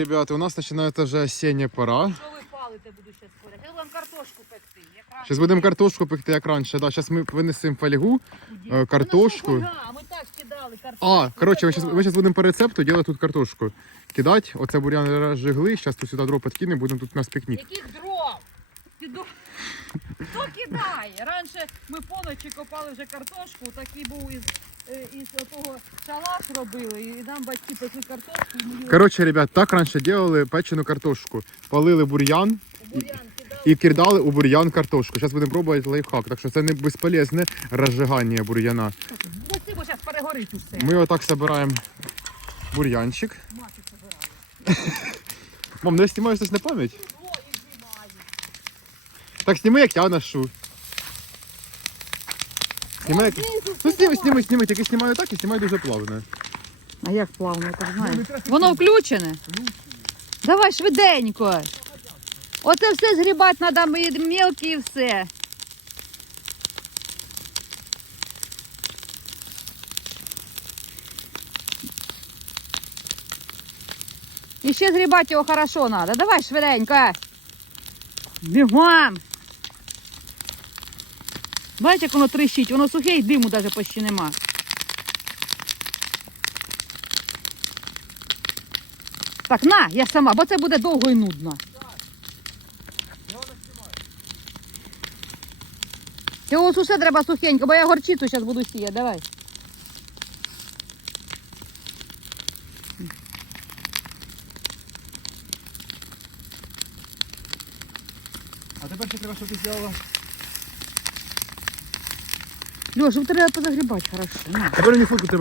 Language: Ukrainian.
Ребята, у нас починається вже осіння пора. Що ви палите, буду зараз поряд. Я вам картошку пекти. Якраз Зараз будемо картошку пекти, як раніше. Да, зараз ми винесемо фольгу, е, картошку. Ну, а ми так кидали картошку. А, коротше, ми зараз, ми зараз будемо по рецепту робити тут картошку. Кидати, оце буряни розжигли, зараз тут сюди дров підкинемо, будемо тут у нас пікнік. Яких дров? Ти до- Хто кидає? Раніше ми поночі копали вже картошку, такий був із, е, із того шалаш робили, і нам батьки пекли картошку, Коротше, ребят, так раніше робили печену картошку. Палили бур'ян бурян кидали. і кидали у бур'ян картошку. Зараз будемо пробувати лайфхак. Так що це не безполезне розжигання бур'яна. Пусти, бо зараз перегорить усе. Ми отак збираємо бур'янчик. Мати собирає. Мам, ну я знімаю щось на пам'ять. Так зніми, як я ношу. Зніми, як... Ну зніми, зніми, зніми, тільки знімаю так і знімаю дуже плавно. А як плавно, я так знаю. Воно включене? Давай швиденько. Оце все згрібати треба мілкі і все. І ще згрібати його хорошо треба. Давай швиденько. Бігом. Бачите, як воно трещить, воно сухе і диму навіть почти нема. Так, на, я сама, бо це буде довго і нудно. Його усе треба сухенько, бо я горчицю зараз буду сіяти, давай. А тепер ще треба, щоб ти зробила. Льош, треба позагрібати, хорошо. На. Мені фотку.